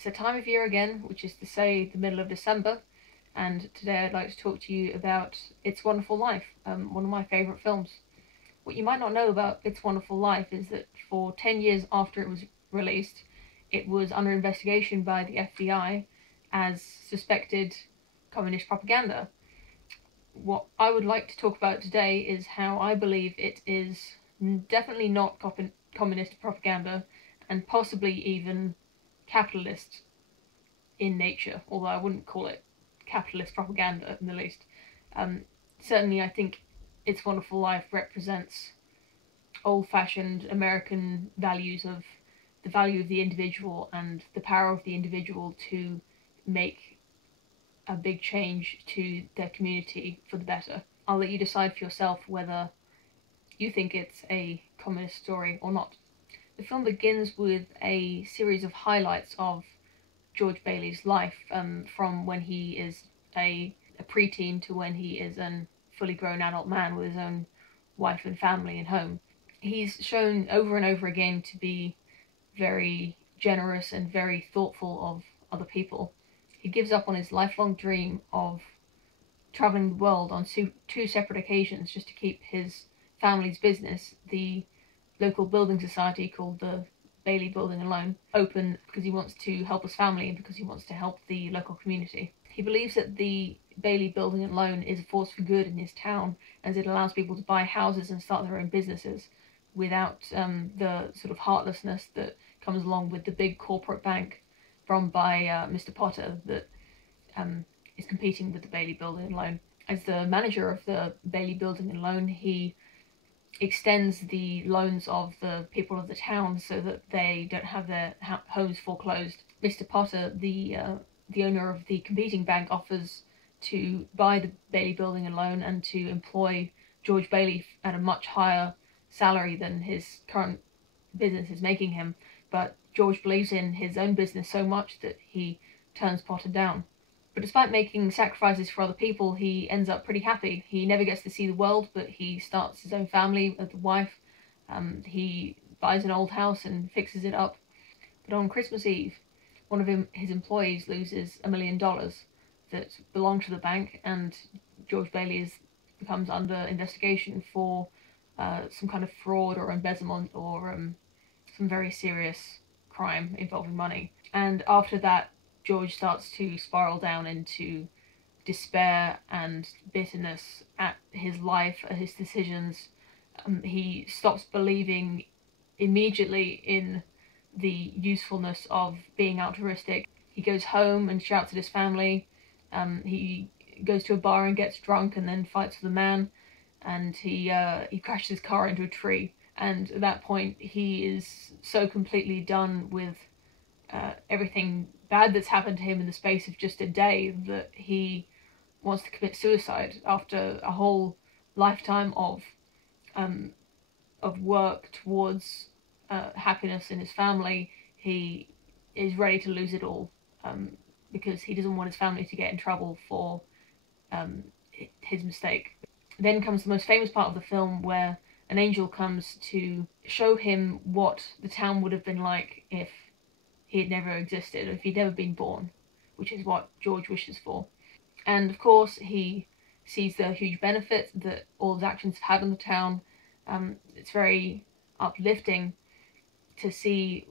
It's a time of year again, which is to say the middle of December, and today I'd like to talk to you about It's Wonderful Life, one of my favourite films. What you might not know about It's Wonderful Life is that for 10 years after it was released, it was under investigation by the FBI as suspected communist propaganda. What I would like to talk about today is how I believe it is definitely not communist propaganda, and possibly even capitalist in nature, although I wouldn't call it capitalist propaganda in the least. Certainly I think It's Wonderful Life represents old-fashioned American values of the value of the individual and the power of the individual to make a big change to their community for the better. I'll let you decide for yourself whether you think it's a communist story or not. The film begins with a series of highlights of George Bailey's life, from when he is a preteen to when he is a fully grown adult man with his own wife and family and home. He's shown over and over again to be very generous and very thoughtful of other people. He gives up on his lifelong dream of traveling the world on two separate occasions just to keep his family's business, the local building society called the Bailey Building and Loan, open because he wants to help his family and because he wants to help the local community. He believes that the Bailey Building and Loan is a force for good in his town, as it allows people to buy houses and start their own businesses without the sort of heartlessness that comes along with the big corporate bank run by Mr. Potter that is competing with the Bailey Building and Loan. As the manager of the Bailey Building and Loan, he extends the loans of the people of the town so that they don't have their homes foreclosed. Mr. Potter, the owner of the competing bank, offers to buy the Bailey Building and Loan and to employ George Bailey at a much higher salary than his current business is making him, but George believes in his own business so much that he turns Potter down. But despite making sacrifices for other people, he ends up pretty happy. He never gets to see the world, but he starts his own family with a wife. He buys an old house and fixes it up. But on Christmas Eve, one of his employees loses $1 million that belonged to the bank, and George Bailey becomes under investigation for some kind of fraud or embezzlement or some very serious crime involving money. And after that, George starts to spiral down into despair and bitterness at his life, at his decisions. He stops believing immediately in the usefulness of being altruistic. He goes home and shouts at his family. He goes to a bar and gets drunk and then fights with a man, and he crashes his car into a tree. And at that point, he is so completely done with everything bad that's happened to him in the space of just a day that he wants to commit suicide after a whole lifetime of work towards happiness in his family. He is ready to lose it all because he doesn't want his family to get in trouble for his mistake. Then comes the most famous part of the film, where an angel comes to show him what the town would have been like if he had never existed, if he'd never been born, which is what George wishes for. And of course, he sees the huge benefit that all his actions have had on the town. It's very uplifting to see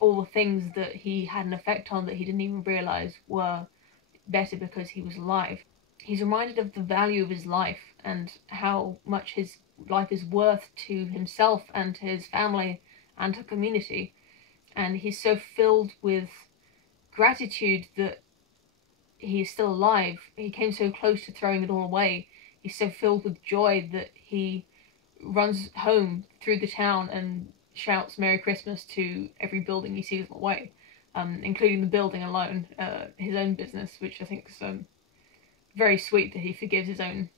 all the things that he had an effect on that he didn't even realize were better because he was alive. He's reminded of the value of his life and how much his life is worth to himself and to his family and to community. And he's so filled with gratitude that he is still alive. He came so close to throwing it all away. He's so filled with joy that he runs home through the town and shouts Merry Christmas to every building he sees on the way, including the building alone, his own business, which I think is very sweet that he forgives his own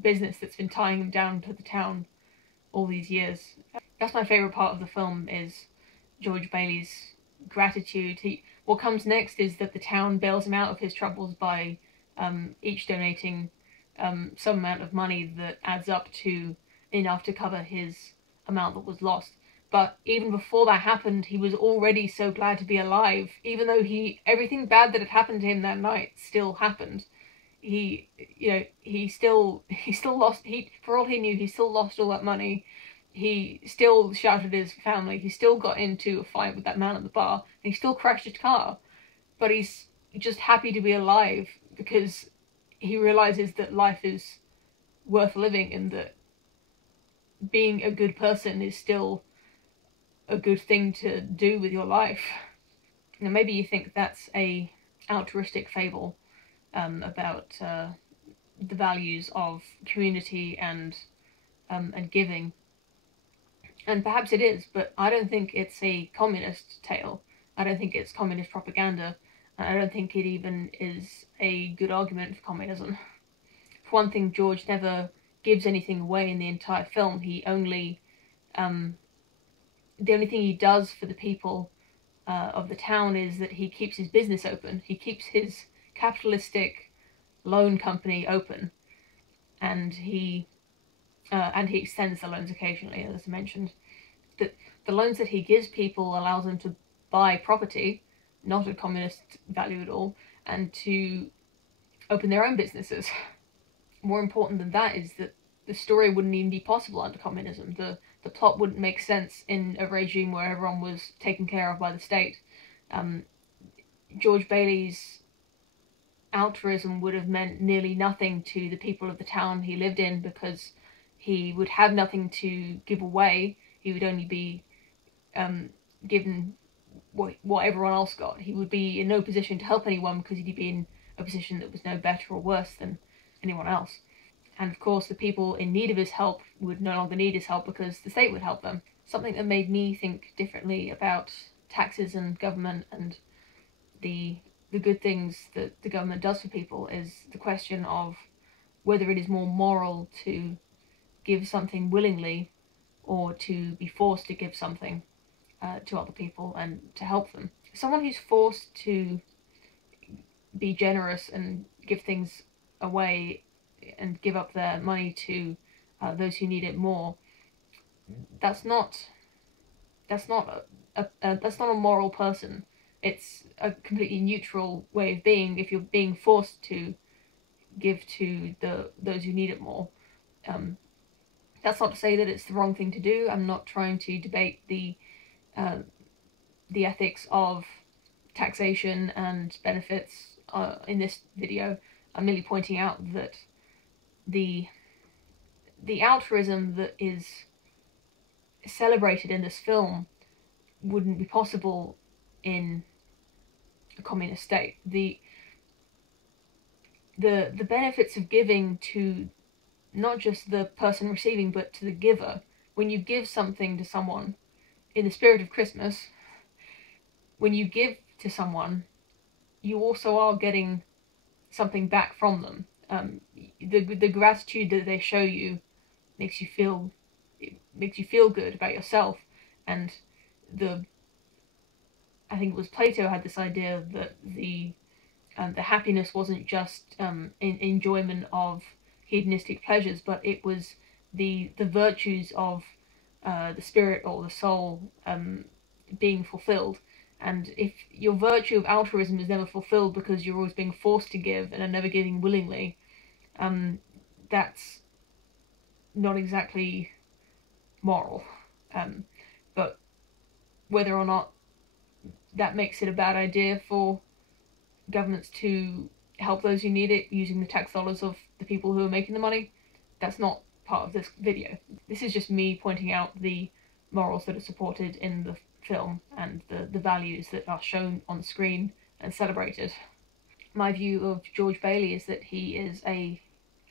business that's been tying him down to the town all these years. That's my favourite part of the film, is George Bailey's gratitude. What comes next is that the town bails him out of his troubles by each donating some amount of money that adds up to enough to cover his amount that was lost. But even before that happened, he was already so glad to be alive, even though everything bad that had happened to him that night still happened. He still lost, for all he knew, he still lost all that money. He still shouted at his family. He still got into a fight with that man at the bar. And he still crashed his car. But he's just happy to be alive because he realizes that life is worth living and that being a good person is still a good thing to do with your life. Now, maybe you think that's a altruistic fable about the values of community and giving, and perhaps it is, but I don't think it's a communist tale. I don't think it's communist propaganda, and I don't think it even is a good argument for communism. For one thing, George never gives anything away in the entire film. The only thing he does for the people of the town is that he keeps his business open. He keeps his capitalistic loan company open, and he extends the loans occasionally, as I mentioned. The loans that he gives people allows them to buy property, not a communist value at all, and to open their own businesses. More important than that is that the story wouldn't even be possible under communism. The plot wouldn't make sense in a regime where everyone was taken care of by the state. George Bailey's altruism would have meant nearly nothing to the people of the town he lived in because he would have nothing to give away. He would only be given what everyone else got. He would be in no position to help anyone because he'd be in a position that was no better or worse than anyone else. And of course, the people in need of his help would no longer need his help because the state would help them. Something that made me think differently about taxes and government and the good things that the government does for people is the question of whether it is more moral to give something willingly or to be forced to give something to other people and to help them. Someone who's forced to be generous and give things away and give up their money to those who need it more, that's not a moral person. It's a completely neutral way of being if you're being forced to give to those who need it more. That's not to say that it's the wrong thing to do. I'm not trying to debate the ethics of taxation and benefits in this video. I'm merely pointing out that the altruism that is celebrated in this film wouldn't be possible in a communist state. The benefits of giving to not just the person receiving but to the giver. When you give something to someone, in the spirit of Christmas, when you give to someone, you also are getting something back from them. The gratitude that they show you makes you feel good about yourself, and I think it was Plato had this idea that the happiness wasn't just in enjoyment of hedonistic pleasures, but it was the virtues of the spirit or the soul being fulfilled. And if your virtue of altruism is never fulfilled because you're always being forced to give and are never giving willingly, that's not exactly moral. But whether or not that makes it a bad idea for governments to help those who need it using the tax dollars of the people who are making the money, that's not part of this video. This is just me pointing out the morals that are supported in the film and the values that are shown on the screen and celebrated. My view of George Bailey is that he is a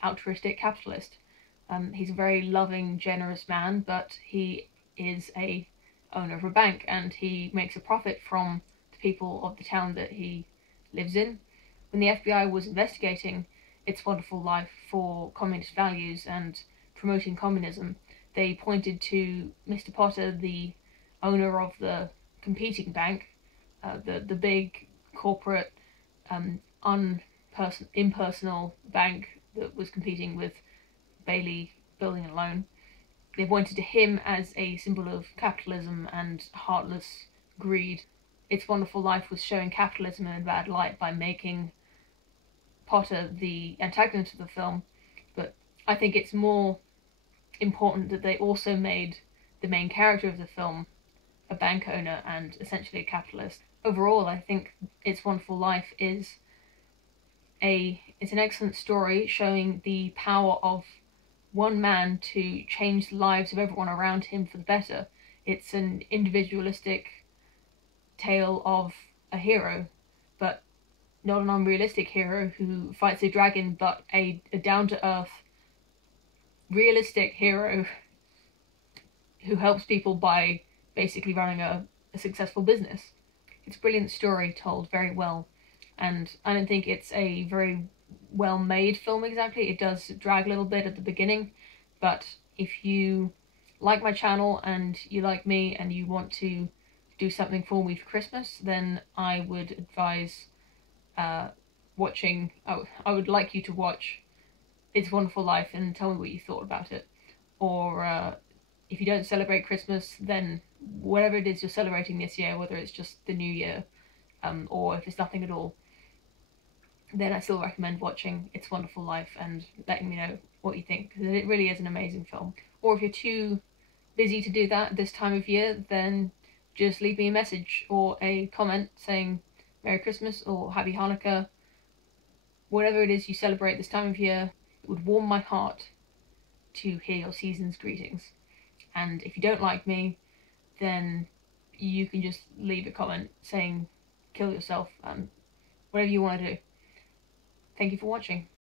altruistic capitalist. He's a very loving, generous man, but he is a owner of a bank and he makes a profit from the people of the town that he lives in. When the FBI was investigating It's Wonderful Life for communist values and promoting communism, they pointed to Mr. Potter, the owner of the competing bank, the big corporate impersonal bank that was competing with Bailey building a loan. They pointed to him as a symbol of capitalism and heartless greed. It's Wonderful Life was showing capitalism in a bad light by making Potter the antagonist of the film, but I think it's more important that they also made the main character of the film a bank owner and essentially a capitalist. Overall, I think It's Wonderful Life is it's an excellent story showing the power of one man to change the lives of everyone around him for the better. It's an individualistic tale of a hero, but not an unrealistic hero who fights a dragon, but a down-to-earth, realistic hero who helps people by basically running a successful business. It's a brilliant story told very well, and I don't think it's a very well made film exactly. It does drag a little bit at the beginning, but if you like my channel and you like me and you want to do something for me for Christmas, then I would advise watching. I would like you to watch It's Wonderful Life and tell me what you thought about it. Or if you don't celebrate Christmas, then whatever it is you're celebrating this year, whether it's just the New Year, or if it's nothing at all, then I still recommend watching It's Wonderful Life and letting me know what you think, because it really is an amazing film. Or if you're too busy to do that this time of year, then just leave me a message or a comment saying Merry Christmas or Happy Hanukkah. Whatever it is you celebrate this time of year, it would warm my heart to hear your season's greetings. And if you don't like me, then you can just leave a comment saying kill yourself, whatever you want to do. Thank you for watching.